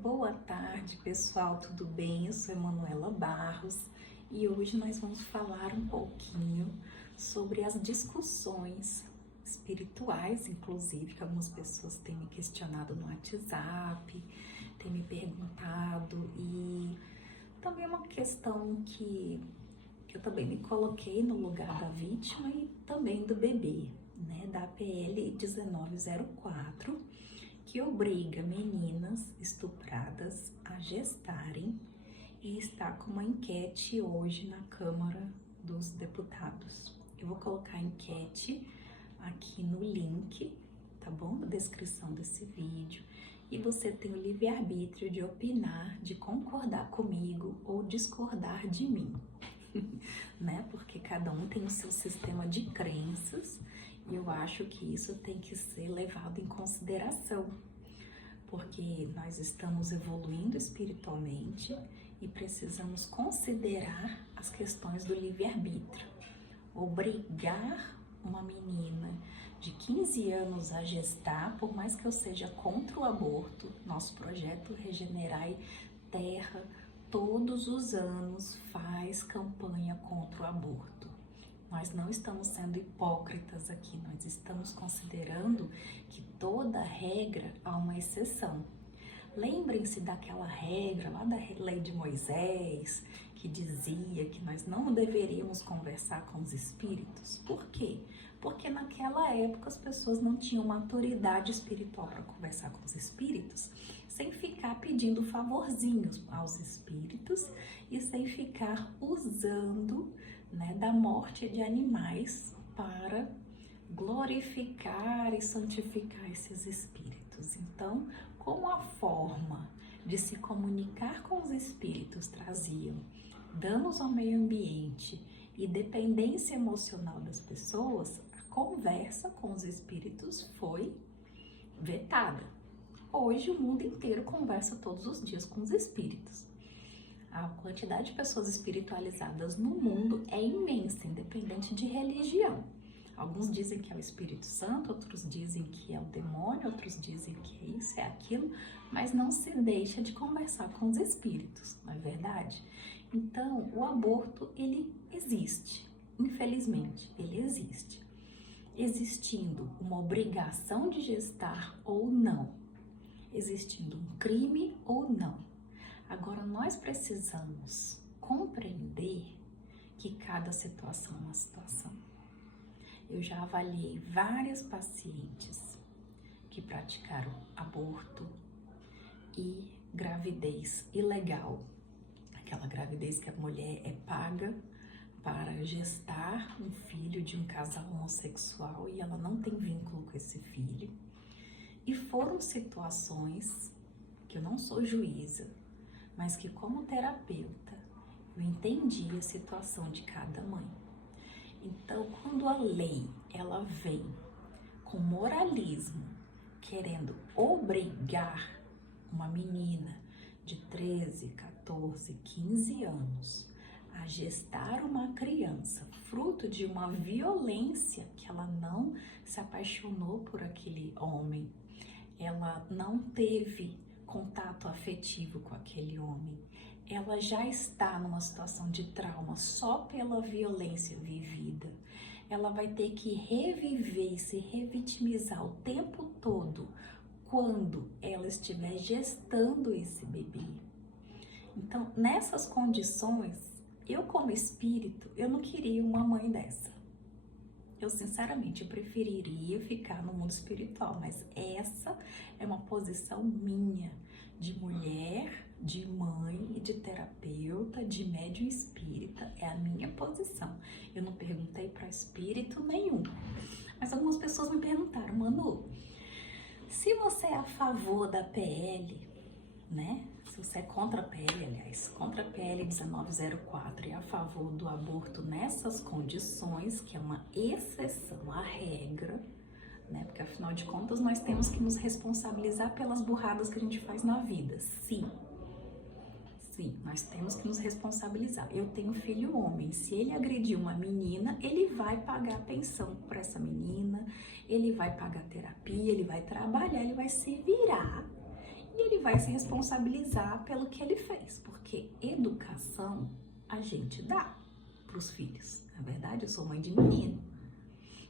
Boa tarde, pessoal, tudo bem? Eu sou Emanuela Barros e hoje nós vamos falar um pouquinho sobre as discussões espirituais, inclusive, que algumas pessoas têm me questionado no WhatsApp, têm me perguntado, e também é uma questão que eu também me coloquei no lugar da vítima e também do bebê, né, da PL 1904, que obriga meninas estupradas a gestarem e está com uma enquete hoje na Câmara dos Deputados. Eu vou colocar a enquete aqui no link, tá bom? Na descrição desse vídeo. E você tem o livre-arbítrio de opinar, de concordar comigo ou discordar de mim, né? Porque cada um tem o seu sistema de crenças e eu acho que isso tem que ser levado em consideração, porque nós estamos evoluindo espiritualmente e precisamos considerar as questões do livre-arbítrio. Obrigar uma menina de 15 anos a gestar, por mais que eu seja contra o aborto, nosso projeto Regenerai Terra todos os anos faz campanha contra o aborto. Nós não estamos sendo hipócritas aqui, nós estamos considerando que toda regra há uma exceção. Lembrem-se daquela regra lá da lei de Moisés, que dizia que nós não deveríamos conversar com os espíritos. Por quê? Porque naquela época as pessoas não tinham maturidade espiritual para conversar com os espíritos, sem ficar pedindo favorzinhos aos espíritos e sem ficar usando, né, da morte de animais para glorificar e santificar esses espíritos. Então, como a forma de se comunicar com os espíritos traziam danos ao meio ambiente e dependência emocional das pessoas, a conversa com os espíritos foi vetada. Hoje o mundo inteiro conversa todos os dias com os espíritos. A quantidade de pessoas espiritualizadas no mundo é imensa, independente de religião. Alguns dizem que é o Espírito Santo, outros dizem que é o demônio, outros dizem que é isso, é aquilo, mas não se deixa de conversar com os espíritos, não é verdade? Então, o aborto, ele existe, infelizmente, ele existe. Existindo uma obrigação de gestar ou não, existindo um crime ou não. Agora, nós precisamos compreender que cada situação é uma situação. Eu já avaliei várias pacientes que praticaram aborto e gravidez ilegal. Aquela gravidez que a mulher é paga para gestar um filho de um casal homossexual e ela não tem vínculo com esse filho. E foram situações que eu não sou juíza, mas que como terapeuta eu entendi a situação de cada mãe. Então, quando a lei ela vem com moralismo, querendo obrigar uma menina de 13, 14, 15 anos a gestar uma criança, fruto de uma violência que ela não se apaixonou por aquele homem, ela não teve contato afetivo com aquele homem, ela já está numa situação de trauma só pela violência vivida. Ela vai ter que reviver e se revitimizar o tempo todo quando ela estiver gestando esse bebê. Então, nessas condições, eu como espírito, eu não queria uma mãe dessa. Eu, sinceramente, eu preferiria ficar no mundo espiritual, mas essa é uma posição minha, de mulher, de mãe e de terapeuta, de médium espírita, é a minha posição. Eu não perguntei para espírito nenhum, mas algumas pessoas me perguntaram, Manu, se você é a favor da PL, né? Se você é contra a PL, aliás, contra a PL 1904 e a favor do aborto nessas condições, que é uma exceção à regra, né? Porque afinal de contas nós temos que nos responsabilizar pelas burradas que a gente faz na vida. Sim, nós temos que nos responsabilizar. Eu tenho filho homem, se ele agredir uma menina, ele vai pagar pensão para essa menina, ele vai pagar terapia, ele vai trabalhar, ele vai se virar. E ele vai se responsabilizar pelo que ele fez, porque educação a gente dá para os filhos. Na verdade, eu sou mãe de menino.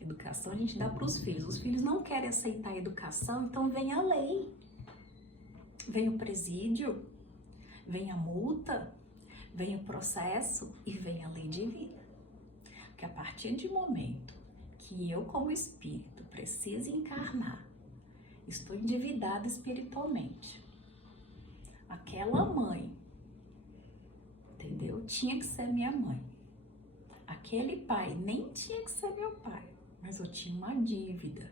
Educação a gente dá para os filhos. Os filhos não querem aceitar a educação, então vem a lei, vem o presídio, vem a multa, vem o processo e vem a lei divina. Porque a partir do momento que eu, como espírito, preciso encarnar, estou endividada espiritualmente. Aquela mãe, entendeu? Tinha que ser minha mãe. Aquele pai nem tinha que ser meu pai, mas eu tinha uma dívida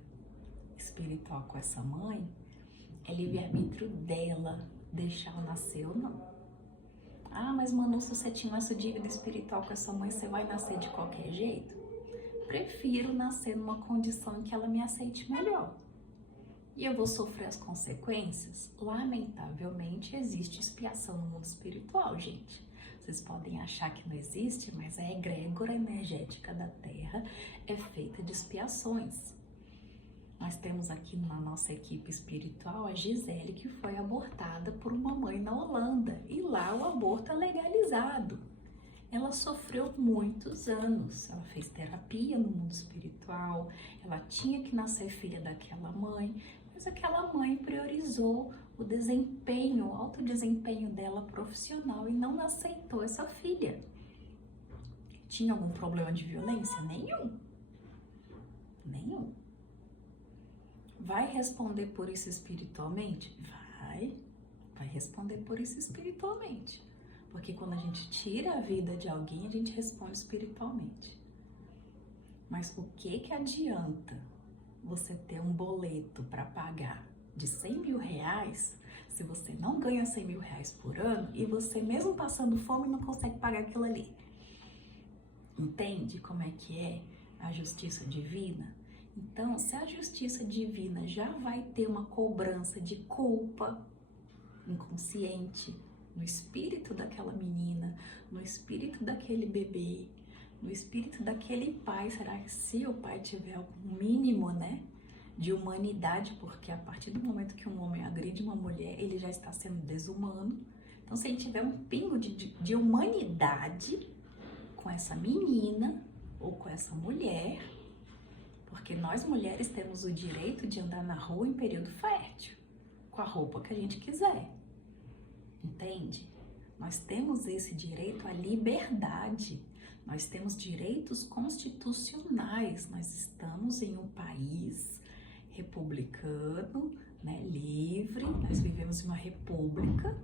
espiritual com essa mãe. É livre-arbítrio dela deixar eu nascer ou não. Ah, mas Manu, se você tinha essa dívida espiritual com essa mãe, você vai nascer de qualquer jeito? Prefiro nascer numa condição em que ela me aceite melhor. E eu vou sofrer as consequências? Lamentavelmente, existe expiação no mundo espiritual, gente. Vocês podem achar que não existe, mas a egrégora energética da Terra é feita de expiações. Nós temos aqui na nossa equipe espiritual a Gisele, que foi abortada por uma mãe na Holanda. E lá o aborto é legalizado. Ela sofreu muitos anos, ela fez terapia no mundo espiritual, ela tinha que nascer filha daquela mãe, mas aquela mãe priorizou o desempenho, o alto desempenho dela profissional e não aceitou essa filha. Tinha algum problema de violência? Nenhum. Nenhum. Vai responder por isso espiritualmente? Vai responder por isso espiritualmente. Porque quando a gente tira a vida de alguém, a gente responde espiritualmente. Mas o que adianta você ter um boleto para pagar de 100 mil reais se você não ganha 100 mil reais por ano e você mesmo passando fome não consegue pagar aquilo ali? Entende como é que é a justiça divina? Então, se a justiça divina já vai ter uma cobrança de culpa inconsciente no espírito daquela menina, no espírito daquele bebê, no espírito daquele pai, será que se o pai tiver algum mínimo, né, de humanidade, porque a partir do momento que um homem agride uma mulher, ele já está sendo desumano. Então, se ele tiver um pingo de humanidade com essa menina ou com essa mulher, porque nós mulheres temos o direito de andar na rua em período fértil, com a roupa que a gente quiser. Entende? Nós temos esse direito à liberdade, nós temos direitos constitucionais, nós estamos em um país republicano, né, livre, nós vivemos em uma república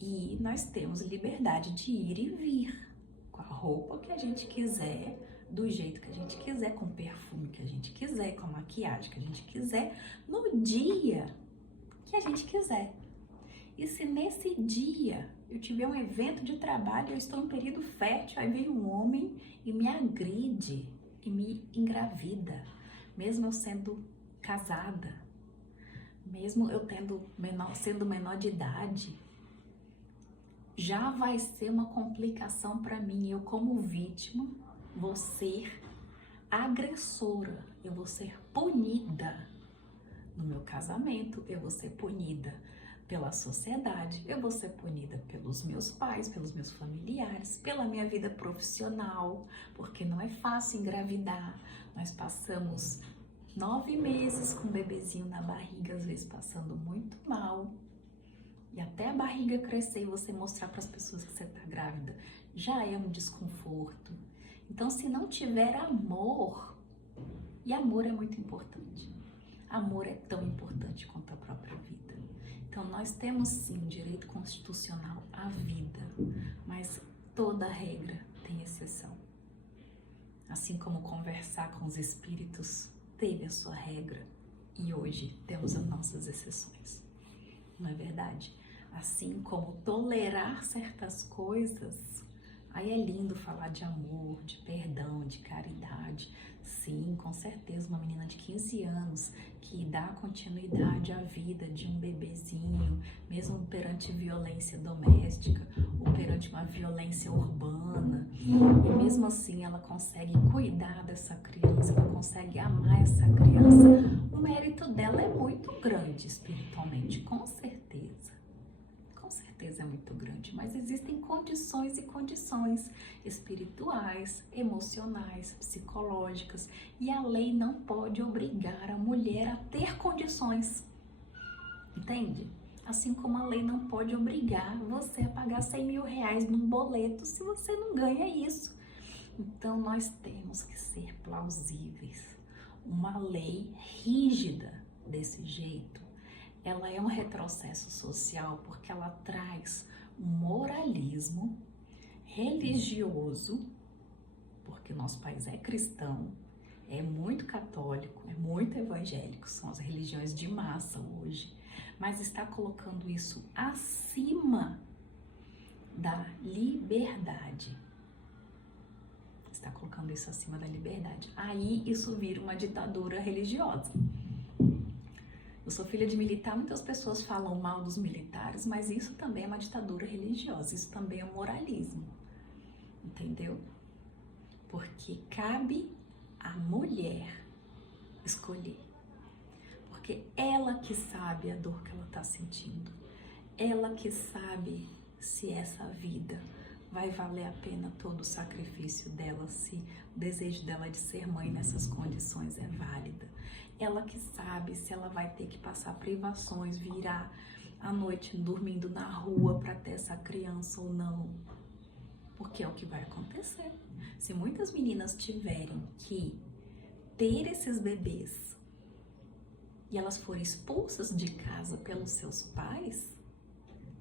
e nós temos liberdade de ir e vir, com a roupa que a gente quiser, do jeito que a gente quiser, com o perfume que a gente quiser, com a maquiagem que a gente quiser, no dia que a gente quiser. E se nesse dia eu tiver um evento de trabalho, eu estou em período fértil, aí vem um homem e me agride e me engravida, mesmo eu sendo casada, mesmo eu sendo menor de idade, já vai ser uma complicação para mim. Eu, como vítima, vou ser agressora, eu vou ser punida no meu casamento, eu vou ser punida pela sociedade, eu vou ser punida pelos meus pais, pelos meus familiares, pela minha vida profissional, porque não é fácil engravidar. Nós passamos 9 meses com um bebezinho na barriga, às vezes passando muito mal, e até a barriga crescer e você mostrar para as pessoas que você está grávida, já é um desconforto. Então, se não tiver amor, e amor é muito importante, amor é tão importante quanto a própria vida. Então, nós temos sim direito constitucional à vida, mas toda regra tem exceção. Assim como conversar com os espíritos teve a sua regra e hoje temos as nossas exceções. Não é verdade? Assim como tolerar certas coisas, Aí é lindo falar de amor, de perdão, de caridade. Sim, com certeza, uma menina de 15 anos que dá continuidade à vida de um bebezinho, mesmo perante violência doméstica ou perante uma violência urbana, e mesmo assim ela consegue cuidar dessa criança, ela consegue amar essa criança. O mérito dela é muito grande espiritualmente, com certeza. Com certeza é muito grande, mas existem condições e condições espirituais, emocionais, psicológicas, e a lei não pode obrigar a mulher a ter condições, entende? Assim como a lei não pode obrigar você a pagar 100 mil reais num boleto se você não ganha isso. Então nós temos que ser plausíveis. Uma lei rígida desse jeito, ela é um retrocesso social porque ela traz um moralismo religioso, porque nosso país é cristão, é muito católico, é muito evangélico, são as religiões de massa hoje, mas está colocando isso acima da liberdade. Está colocando isso acima da liberdade. Aí isso vira uma ditadura religiosa. Eu sou filha de militar, muitas pessoas falam mal dos militares, mas isso também é uma ditadura religiosa, isso também é um moralismo, entendeu? Porque cabe à mulher escolher, porque ela que sabe a dor que ela está sentindo, ela que sabe se essa vida vai valer a pena todo o sacrifício dela, se o desejo dela de ser mãe nessas condições é válida. Ela que sabe se ela vai ter que passar privações, virar à noite dormindo na rua para ter essa criança ou não. Porque é o que vai acontecer. Se muitas meninas tiverem que ter esses bebês e elas forem expulsas de casa pelos seus pais,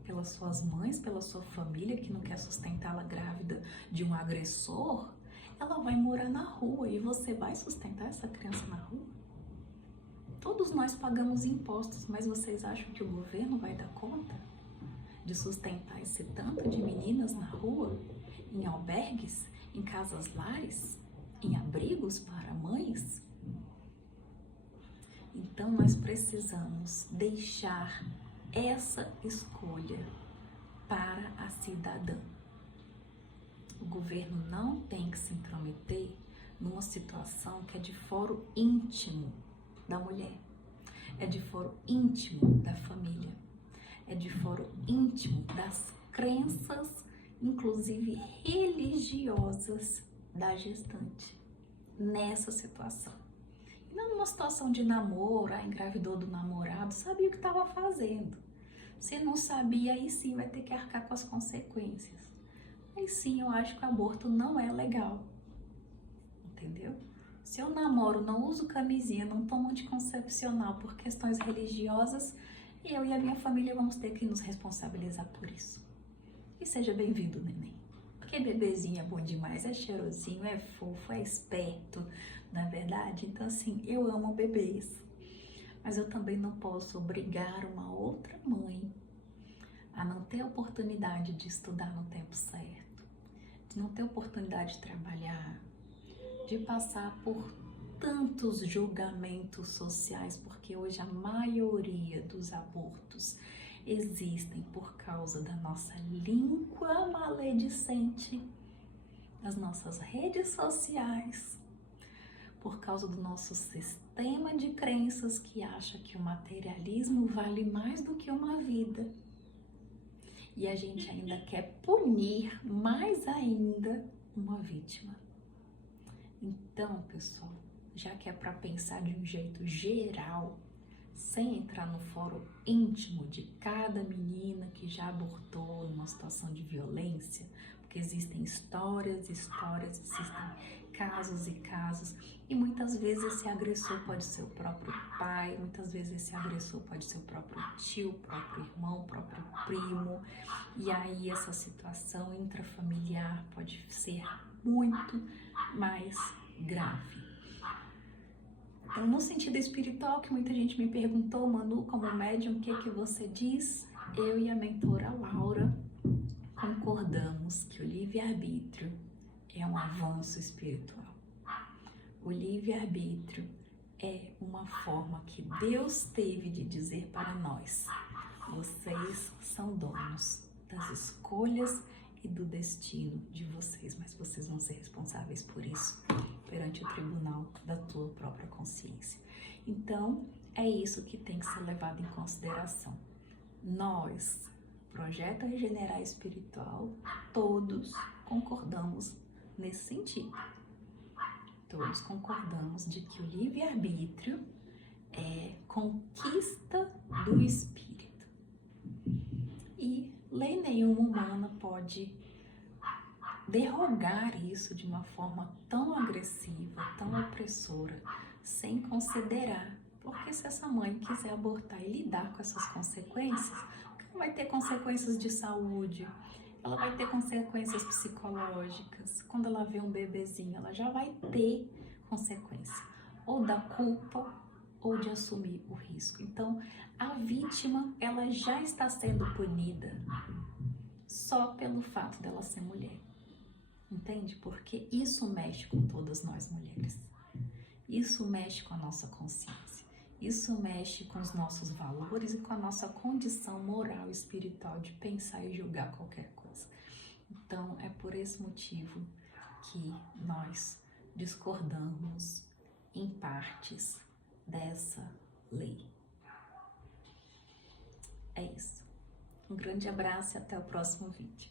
pelas suas mães, pela sua família que não quer sustentá-la grávida de um agressor, ela vai morar na rua e você vai sustentar essa criança na rua? Todos nós pagamos impostos, mas vocês acham que o governo vai dar conta de sustentar esse tanto de meninas na rua, em albergues, em casas-lares, em abrigos para mães? Então nós precisamos deixar essa escolha para a cidadã. O governo não tem que se intrometer numa situação que é de foro íntimo da mulher, é de foro íntimo da família, é de foro íntimo das crenças, inclusive religiosas, da gestante, nessa situação. E não numa situação de namoro, engravidou do namorado, sabia o que estava fazendo. Se não sabia, aí sim vai ter que arcar com as consequências. Aí sim eu acho que o aborto não é legal, entendeu? Se eu namoro, não uso camisinha, não tomo anticoncepcional por questões religiosas, eu e a minha família vamos ter que nos responsabilizar por isso. E seja bem-vindo, neném. Porque bebezinho é bom demais, é cheirosinho, é fofo, é esperto, não é verdade? Então assim, eu amo bebês, mas eu também não posso obrigar uma outra mãe a não ter oportunidade de estudar no tempo certo, de não ter oportunidade de trabalhar, de passar por tantos julgamentos sociais, porque hoje a maioria dos abortos existem por causa da nossa língua maledicente, das nossas redes sociais, por causa do nosso sistema de crenças que acha que o materialismo vale mais do que uma vida. E a gente ainda quer punir mais ainda uma vítima. Então, pessoal, já que é para pensar de um jeito geral, sem entrar no foro íntimo de cada menina que já abortou numa situação de violência, porque existem histórias, existem casos e casos, e muitas vezes esse agressor pode ser o próprio pai, muitas vezes esse agressor pode ser o próprio tio, o próprio irmão, o próprio primo, e aí essa situação intrafamiliar pode ser muito mais grave. Então, no sentido espiritual, que muita gente me perguntou, Manu, como médium, o que você diz? Eu e a mentora Laura concordamos que o livre-arbítrio é um avanço espiritual. O livre-arbítrio é uma forma que Deus teve de dizer para nós: vocês são donos das escolhas e do destino de vocês, mas vocês vão ser responsáveis por isso perante o tribunal da tua própria consciência. Então, é isso que tem que ser levado em consideração. Nós, Projeto Regenerar Espiritual, todos concordamos nesse sentido. Todos concordamos de que o livre-arbítrio é conquista do espírito. E lei nenhuma humana pode derrogar isso de uma forma tão agressiva, tão opressora, sem considerar. Porque se essa mãe quiser abortar e lidar com essas consequências, ela vai ter consequências de saúde, ela vai ter consequências psicológicas. Quando ela vê um bebezinho, ela já vai ter consequência, ou da culpa, ou de assumir o risco. Então, a vítima, ela já está sendo punida só pelo fato dela ser mulher. Entende? Porque isso mexe com todas nós mulheres. Isso mexe com a nossa consciência. Isso mexe com os nossos valores e com a nossa condição moral e espiritual de pensar e julgar qualquer coisa. Então, é por esse motivo que nós discordamos em partes dessa lei. É isso. Um grande abraço e até o próximo vídeo.